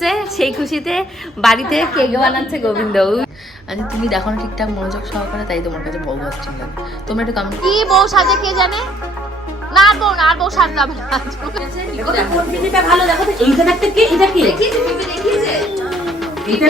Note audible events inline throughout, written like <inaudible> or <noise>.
হচ্ছে সেই খুশিতে বাড়িতে কেক বানাচ্ছে গোবিন্দ। আচ্ছা তুমি দেখো না ঠিকঠাক মনোযোগ সহকারে তাই তোমার কাছে বউ না তোমরা একটু কমেন্ট কি বউ সাজে কে জানে? না আর বউ না আর বউ না। কোন ভালো দেখো তো এইখানে একটা কে এটা কি? দেখিয়েছে দেখিয়েছে এটা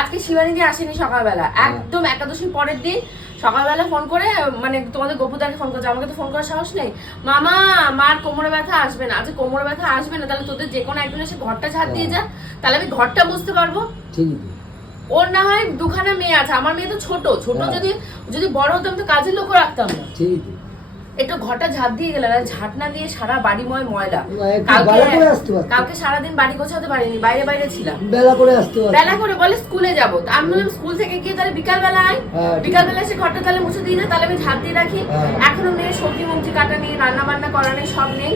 আজকে শিবানীদি আসেনি সকালবেলা একদম একাদশীর পরের দিন সকালবেলা ফোন করে মানে তোমাদের গোপুদাকে ফোন করছে। আমাকে তো ফোন করার সাহস নেই। মামা মার কোমরে ব্যথা আসবে না। আজ কোমরে ব্যথা আসবে না তাহলে তোদের যে কোনো একজন এসে ঘরটা ঝাড় দিয়ে যা তাহলে আমি ঘরটা বুঝতে পারব। ওর না হয় দুখানা মেয়ে আছে। আমার মেয়ে তো ছোট। ছোট হ্যাঁ। যদি যদি বড় হতো আমি তো কাজের লোক রাখতাম না। ঠিকই তো। একটু ঘরটা ঝাড় দিয়ে গেলে ঝাড় না দিয়ে সারা বাড়ি ময় ময়লা। কালকে। কালকে সারাদিন বাড়ি গোছাতে পারিনি বাইরে বাইরে ছিলাম। বেলা করে আসতে বেলা করে বলে স্কুলে যাব। আমি বললাম স্কুল থেকে গিয়ে তাহলে বিকাল বেলা আয়। হ্যাঁ, বিকাল বেলা এসে ঘরটা তাহলে মুছে দিয়ে যায়, তাহলে আমি ঝাড় দিয়ে রাখি। হ্যাঁ। এখনও মেয়ে সবজি মবজি কাটা নেই রান্না বান্না করা নেই সব নেই।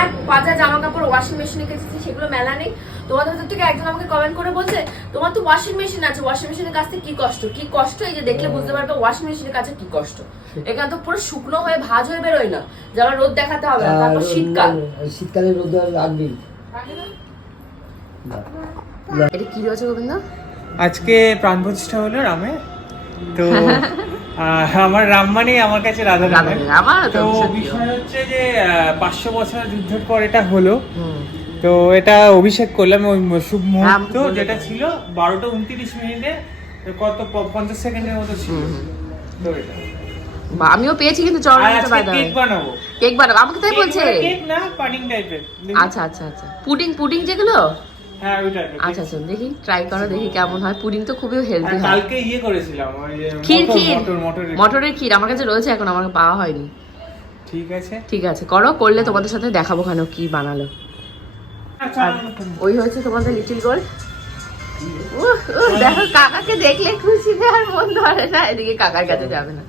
এক পাজা জামা কাপড় ওয়াশিং মেশিনে কেটেছি সেগুলো মেলা নেই। তোমাদের ভেতর থেকে একজন আমাকে কমেন্ট করে বলছে তোমার তো ওয়াশিং মেশিন আছে। ওয়াশিং মেশিনের কাছে কি কষ্ট? কি কষ্ট? এই যে দেখলে বুঝতে পারবে ওয়াশিং মেশিনের কাছে কি কষ্ট? এখানে তো পুরো শুকনো হয়ে ভাজ হয়ে বেরোয় না। যে আমার রোদ দেখাতে হবে না তারপর শীতকাল। শীতকালে রোদ এটা কি রয়েছে গোবিন্দ? আজকে প্রাণ প্রতিষ্ঠা হলো রামে। তো <laughs> আমার রাম মানেই আমার কাছে রাধা। আমারও তো। বিষয় হচ্ছে যে পাঁচশো বছর যুদ্ধের পর এটা হলো। তো এটা অভিষেক করলাম ওই শুভ মুহূর্ত যেটা ছিল বারোটা উনত্রিশ মিনিটে কত পঞ্চাশ সেকেন্ডের মতো ছিল। তো এটা। আমিও পেয়েছি কিন্তু চরণটা আজকে কেক বানাবো। কেক বানাবো আমাকে তাই বলছে। কেক না পানিং টাইপের আচ্ছা আচ্ছা আচ্ছা। পুডিং পুডিং যেগুলো? হ্যাঁ আচ্ছা আচ্ছা দেখি ট্রাই করো দেখি কেমন হয়। পুডিং তো খুবই হেলদি হয়। কালকে ইয়ে করেছিলাম ক্ষীর ক্ষীর। মটরের ক্ষীর। আমার কাছে রয়েছে এখন আমার পাওয়া হয়নি। ঠিক আছে। ঠিক আছে করো করলে তোমাদের সাথে দেখাবো কেন কি বানালো। আচ্ছা ওই হচ্ছে তোমাদের লিটিল গোল্ড দেখো, কাকাকে দেখলে খুশি আর মন ধরে না, এদিকে কাকার কাছে যাবে না।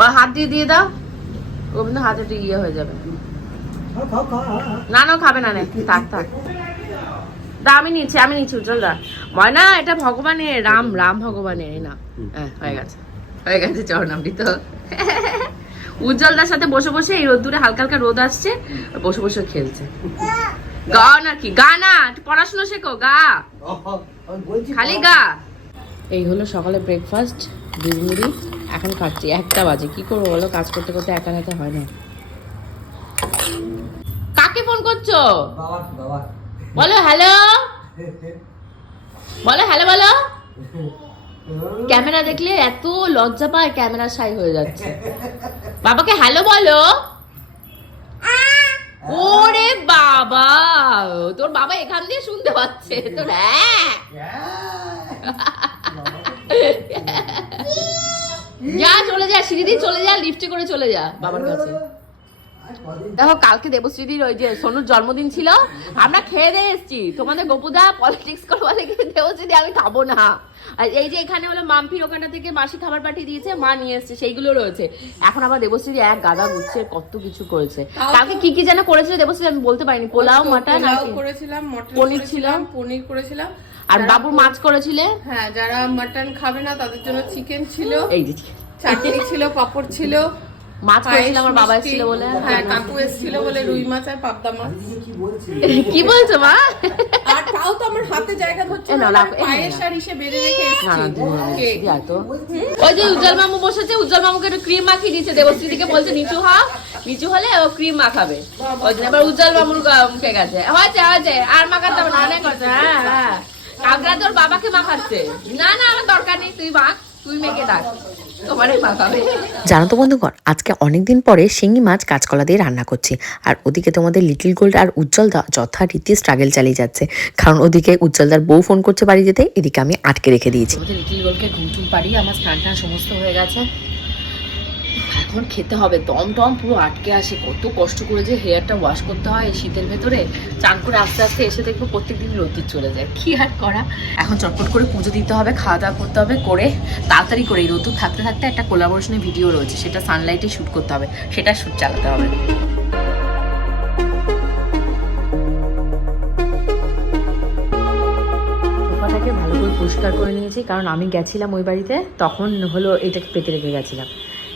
ও, হাত দিয়ে দিয়ে দাও। ও কিন্তু হাতে একটু ইয়ে হয়ে যাবে। না না খাবে না থাক থাক। দা আমি নিচ্ছি আমি নিচ্ছি, উজ্জ্বল দা। ময়না, এটা ভগবানের, রাম রাম ভগবানের, এই না হ্যাঁ হয়ে গেছে। হয়ে গেছে চর চরণামৃত। উজ্জ্বল দার সাথে বসে বসে এই রোদ্দুরে হালকা হালকা রোদ আসছে, বসে বসে খেলছে। গা না কি গা না, পড়াশোনা শেখো, গা। খালি গা। এই হলো সকালে ব্রেকফাস্ট মুড়ি এখন খাচ্ছি। একটা বাজে। কি করব বলো? কাজ করতে করতে একা হাতে হয় না। কাকে ফোন করছ? বলো হ্যালো বলো হ্যালো বলো? ক্যামেরা দেখলে এত লজ্জা পায়, ক্যামেরা সাই হয়ে যাচ্ছে। বাবাকে হ্যালো বলো। ওরে বাবা তোর বাবা এখান দিয়ে শুনতে পাচ্ছে। <laughs> তোর হ্যাঁ। <laughs> যা চলে যা সিঁড়ি দিয়ে চলে যা লিফটে করে চলে যা বাবার কাছে। দেখো কালকে দেবশ্রীদির ওই যে সোনুর জন্মদিন ছিল আমরা খেয়ে দিয়ে এসেছি। তোমাদের গোপুদা পলিটিক্স করবা লেগে দেবশ্রীদি আমি খাব না। আর এই যে এখানে হলো মাম্পির ওখানটা থেকে মাসি খাবার পাঠিয়ে দিয়েছে মা নিয়ে এসেছে সেইগুলো রয়েছে। এখন আবার দেবশ্রীদি এক গাদা গুচ্ছে কত কিছু করেছে। কালকে কি কি যেন করেছিল দেবশ্রী আমি বলতে পারিনি। পোলাও মাটন পোলাও করেছিলাম পনির করেছিলাম ছিল? পনির করেছিলাম। আর বাবু মাছ করেছিলে? হ্যাঁ যারা মাটন খাবে না তাদের জন্য চিকেন ছিল। এই যে চাটনি ছিল পাপড় ছিল। মাছ করেছিল আমার বাবা এসেছিল বলে। হ্যাঁ কাকু এসেছিল বলে রুই মাছ আর পাবদা মাছ। <laughs> কি বলছো মা? আর তাও তো আমার হাতে জায়গা ধরছে না পায়েস আর ইসে বেড়ে রেখে। ওই যে উজ্জ্বল মামু বসেছে উজ্জ্বল মামুকে একটু ক্রিম মাখিয়ে দিচ্ছে দেবশ্রীদিকে বলছে নিচু হ নিচু হলে ও ক্রিম মাখাবে। ওই জন্য এবার উজ্জ্বল মামুর মুখে গেছে। হয়েছে হয়েছে আর মাখাতে হবে না অনেক হ্যাঁ হ্যাঁ। কাকরা তোর বাবাকে মাখাচ্ছে। না না আমার দরকার নেই তুই মাখ। জানো তো বন্ধুগণ আজকে অনেকদিন পরে শিঙি মাছ কাঁচকলা দিয়ে রান্না করছি। আর ওদিকে তোমাদের লিটিল গোল্ড আর উজ্জ্বল দা যথারীতি স্ট্রাগেল চালিয়ে যাচ্ছে। কারণ ওদিকে উজ্জ্বলদার বউ ফোন করছে বাড়ি যেতে এদিকে আমি আটকে রেখে দিয়েছি। লিটিল গোলকে ঘুম আমার স্নান সমস্ত হয়ে গেছে। এখন খেতে হবে। দম টম পুরো আটকে আসে কত কষ্ট করে যে হেয়ারটা ওয়াশ করতে হয় শীতের ভেতরে। চান করে আস্তে আস্তে এসে দেখব প্রত্যেকদিন রোদ্দুর চলে যায়। কি আর করা? এখন চটপট করে পুজো দিতে হবে খাওয়া দাওয়া করতে হবে, করে তাড়াতাড়ি করে এই রোদ্দুর থাকতে থাকতে একটা কোলাবোরেশনের ভিডিও রয়েছে। সেটা সানলাইটে শ্যুট করতে হবে। সেটা শ্যুট চালাতে হবে। সোফাটাকে ভালো করে পরিষ্কার করে নিয়েছি। কারণ আমি গেছিলাম ওই বাড়িতে, তখন হলো এটাকে পেতে রেখে গেছিলাম।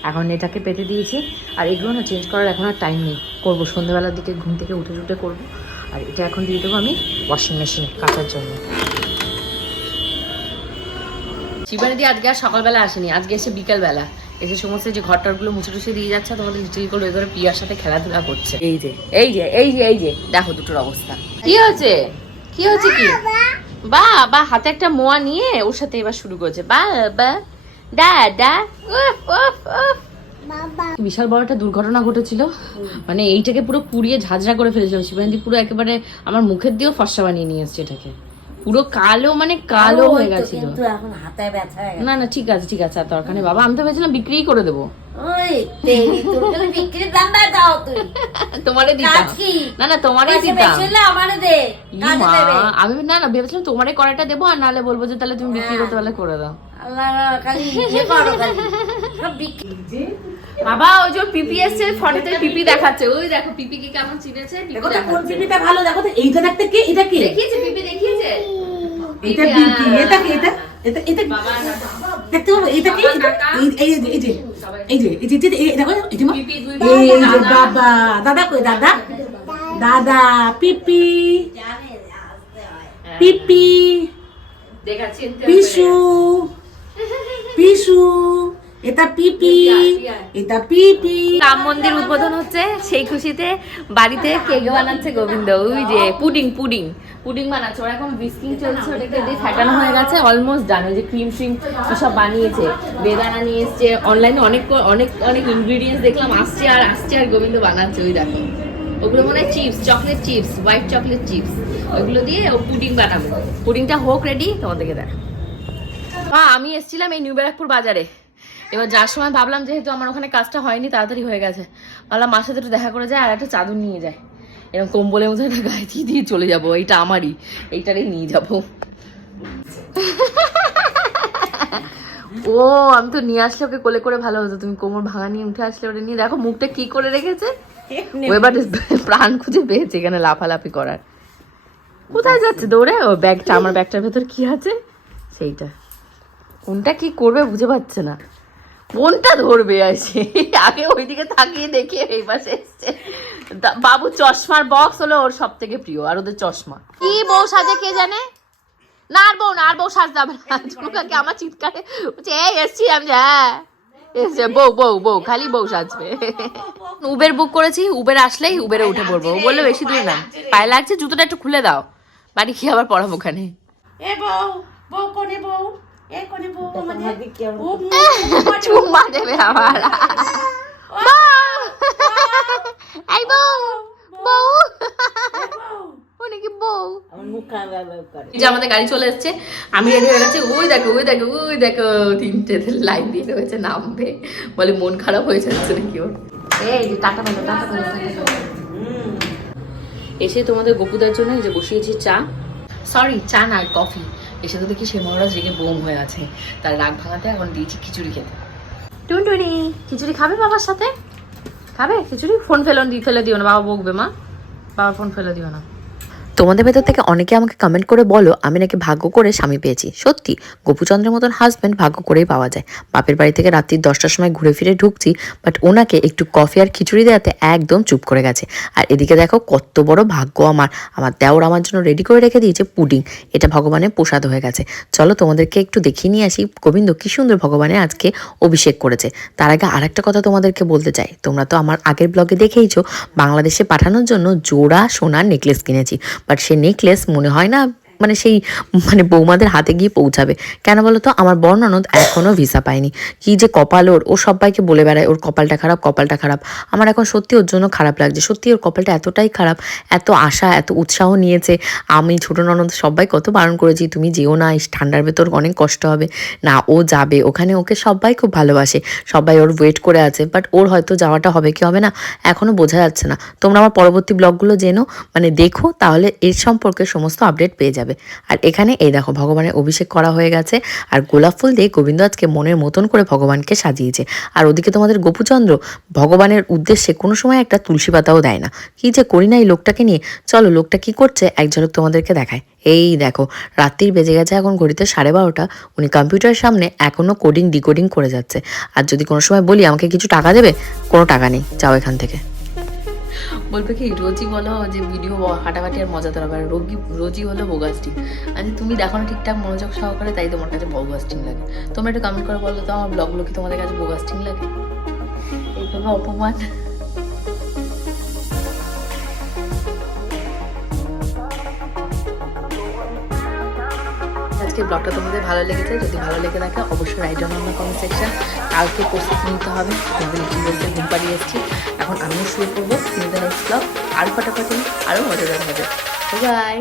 এখন এটাকে পেতে দিয়েছি। আর এগুলো না চেঞ্জ করার এখন আর টাইম নেই। করব সন্ধ্যেবেলার দিকে ঘুম থেকে উঠে উঠে করব। আর এটা এখন দিয়ে দেবো আমি ওয়াশিং মেশিনে কাটার জন্য। শিবানিদি আজকে আর সকালবেলা আসেনি আজকে এসে বিকালবেলা। এসে সমস্ত যে ঘরটারগুলো মুছে টুছে দিয়ে যাচ্ছে তোমাদের লিটিল করে করে পিয়ার সাথে খেলাধুলা করছে। এই যে এই যে এই যে এই যে দেখো দুটোর অবস্থা। কি হয়েছে? কি হয়েছে কি? বা বা হাতে একটা মোয়া নিয়ে ওর সাথে এবার শুরু করেছে। বা বা। বিশাল বড় একটা দুর্ঘটনা ঘটেছিল। মানে এইটাকে পুরো পুড়িয়ে ঝাঁঝরা করে ফেলেছিল শিবানন্দি পুরো একেবারে আমার মুখের দিয়েও ফর্সা বানিয়ে নিয়ে এসছে এটাকে। পুরো কালো মানে কালো হয়ে গেছিল। না না ঠিক আছে ঠিক আছে আর দরকার নেই। বাবা আমি তো ভেবেছিলাম বিক্রি করে দেবো। ওই তেরি বিক্রির দামটা দাও তুই তোমারে দিতাম। না না দিতাম। আমারে দে আমি না না ভেবেছিলাম তোমারে কড়াইটা দেবো আর নাহলে বলব যে তাহলে তুমি বিক্রি করতে পারলে করে দাও। বাবা ওই যে পিপি এসছে ফটোতে পিপি দেখাচ্ছে। ওই দেখো পিপি কি কেমন চিনেছে দেখো তো কোন পিপিটা ভালো দেখো তো এইটা দেখতে কে? এটা কে? দেখিয়েছে পিপি দেখিয়েছে? এটা পিপি। এটা কে? এটা এটা এটা বাবা না, দেখতে পাবো এটা কি এই যে এই যে এই যে এই যে এই দেখো এই যে মা পিপি দুই এই যে বাবা দাদা কই দাদা দাদা পিপি পিপি পিসু পিসু এটা পিপি এটা পিপি। রাম মন্দির উদ্বোধন হচ্ছে সেই খুশিতে বাড়িতে কেক বানাচ্ছে গোবিন্দ। ওই যে পুডিং পুডিং। পুডিং বানাচ্ছে। ওরা এখন বিস্কিং চলছে ওটাকে দিয়ে ফ্যাটানো হয়ে গেছে অলমোস্ট জানো যে ক্রিম শ্রিম সব বানিয়েছে। বেদানা নিয়ে এসছে। অনলাইনে অনেক অনেক অনেক ইনগ্রিডিয়েন্টস দেখলাম আসছে আর আসছে আর গোবিন্দ বানাচ্ছে ওই দেখো। ওগুলো মনে হয় chips chocolate chips white chocolate chips ওইগুলো দিয়ে ও পুডিং বানাবো। পুডিংটা হোক রেডি তোমাদেরকে দেখ। আমি এসেছিলাম এই নিউ ব্যারাকপুর বাজারে। এবার যার সময় ভাবলাম যেহেতু আমার ওখানে কাজটা হয়নি তাড়াতাড়ি হয়ে গেছে। ভাবলাম মার সাথে একটু দেখা করে যায় আর একটা চাদর নিয়ে যায় এরকম কম্বলের মতো একটা গায়ে দিয়ে দিয়ে চলে যাব এইটা আমারই। এইটারই নিয়ে যাব। ও আমি তো নিয়ে আসলে ওকে কোলে করে ভালো হতো। তুমি কোমর ভাঙা নিয়ে উঠে আসলে ওটা নিয়ে দেখো মুখটা কি করে রেখেছে? ও এবার প্রাণ খুঁজে পেয়েছে এখানে লাফালাফি করার। কোথায় যাচ্ছে? দৌড়ে? ও ব্যাগটা আমার ব্যাগটার ভেতর কি আছে? সেইটা। কোনটা কি করবে বুঝে পাচ্ছে না। কোনটা ধরবে আসে আগে ওইদিকে তাকিয়ে দেখে এই পাশে এসছে। বাবু চশমার বক্স হলো ওর সব থেকে প্রিয় আর ওদের চশমা। কি বউ সাজে কে জানে? না আর বউ না আর বউ সাজতে হবে না। ঝুমকাকে আমার চিৎকারে বলছে এই এসছি আমি যে, হ্যাঁ। এসছে বউ বউ বউ খালি বউ সাজবে। উবের বুক করেছি উবের আসলেই উবেরে উঠে পড়ব। ও বলল বেশি দূর না পায়ে লাগছে জুতোটা একটু খুলে দাও। বাড়ি খেয়ে আবার পড়াবো ওখানে। এ বউ বউ কোনে বউ? <laughs> চুম্মা দেবে আবার। বউ! বউ বউ! ও নাকি বউ! আমার মুখ খারাপ করে। এই যে আমাদের গাড়ি চলে এসেছে। আমি রেডি হয়ে গেছি। ওই দেখো ওই দেখো ওই দেখো তিনটে লাইন দিয়ে রয়েছে নামবে। বলে মন খারাপ হয়ে যাচ্ছে নাকি ওর? এই যে টাটা পেল টাটা পেল। এসে তোমাদের গোপুদার জন্য যে বসিয়েছি চা। সরি চা না কফি এসে তো দেখি সে মহারাজ রেগে বোম হয়ে আছে। তার রাগ ভাঙাতে এখন দিয়েছি খিচুড়ি খেতে। টুনটুনি, খিচুড়ি খাবে বাবার সাথে? খাবে? খিচুড়ি? ফোন ফেলো ফেলে দিও না, বাবা বকবে মা। বাবা ফোন ফেলে দিও না। তোমাদের ভেতর থেকে অনেকে আমাকে কমেন্ট করে বলো, আমি নাকি ভাগ্য করে স্বামী পেয়েছি। সত্যি, গোপুচন্দ্রের মতন হাজব্যান্ড ভাগ্য করেই পাওয়া যায়। বাপের বাড়ি থেকে রাত্রি দশটার সময় ঘুরে ফিরে ঢুকছি বাট ওনাকে একটু কফি আর খিচুড়ি দেওয়াতে একদম চুপ করে গেছে। আর এদিকে দেখো কত বড় ভাগ্য আমার। আমার দেওর আমার জন্য রেডি করে রেখে দিয়েছে পুডিং এটা ভগবানের প্রসাদ হয়ে গেছে। চলো তোমাদেরকে একটু দেখিয়ে নিয়ে আসি, গোবিন্দ কি সুন্দর ভগবানের আজকে অভিষেক করেছে। তার আগে আরেকটা কথা তোমাদেরকে বলতে চাই। তোমরা তো আমার আগের ব্লগে দেখেইছো, বাংলাদেশে পাঠানোর জন্য জোড়া সোনার নেকলেস কিনেছি। বাট সে নেকলেস মনে হয় না মানে সেই মানে বৌমাদের হাতে গিয়ে পৌঁছাবে। কেন বলো তো আমার বর্ণনদ এখনও ভিসা পায়নি। কি যে কপাল ওর। ও সবাইকে বলে বেড়ায়, ওর কপালটা খারাপ কপালটা খারাপ। আমার এখন সত্যি ওর জন্য খারাপ লাগছে। সত্যি ওর কপালটা এতটাই খারাপ, এত আশা, এত উৎসাহ নিয়েছে। আমি ছোট ননদ সবাই কত বারণ করেছি, তুমি যেও না ঠান্ডার ভেতর অনেক কষ্ট হবে। না, ও যাবে। ওখানে ওকে সবাই খুব ভালোবাসে। সবাই ওর ওয়েট করে আছে বাট ওর হয়তো যাওয়াটা হবে কি হবে না এখনও বোঝা যাচ্ছে না। তোমরা আমার পরবর্তী ব্লগগুলো জেনো মানে দেখো, তাহলে এর সম্পর্কে সমস্ত আপডেট পেয়ে যাবে। যাবে। আর এখানে এই দেখো, ভগবানের অভিষেক করা হয়ে গেছে। আর গোলাপ ফুল দিয়ে গোবিন্দ আজকে মনের মতন করে ভগবানকে সাজিয়েছে। আর ওদিকে তোমাদের গোপুচন্দ্র, ভগবানের উদ্দেশ্যে কোনো সময় একটা তুলসী পাতাও দেয় না। কি যে করি না এই লোকটাকে নিয়ে। চলো, লোকটা কি করছে? এক ঝলক তোমাদেরকে দেখায়। এই দেখো, রাত্রির বেজে গেছে এখন ঘড়িতে সাড়ে বারোটা। উনি কম্পিউটারের সামনে এখনও কোডিং ডিকোডিং করে যাচ্ছে। আর যদি কোনো সময় বলি, আমাকে কিছু টাকা দেবে? কোনো টাকা নেই। যাও এখান থেকে। বলবে কি, রোজই বলো যে ভিডিও হাঁটাহাঁটি আর মজা তোলা করে রোগী রোজই হলো বোগাস্টিং আর তুমি দেখো না ঠিকঠাক মনোযোগ সহকারে, তাই তোমার কাছে বোগাস্টিং লাগে। তোমরা একটু কমেন্ট করে বলো তো, আমার ব্লগগুলো কি তোমাদের কাছে বোগাস্টিং লাগে? এইভাবে অপমান। আজকে ব্লগটা তোমাদের ভালো লেগেছে, যদি ভালো লেগে থাকে অবশ্যই রাইট ডাউন আমার কমেন্ট সেকশন কালকে প্রস্তুতি নিতে হবে। তোমাদের লিখিং বলতে ঘুম পাড়িয়ে এসেছি। এখন আমিও শুরু করব। নেক্সট ব্লগ আরও ফাটাফাটি আরও মজাদার হবে। বাই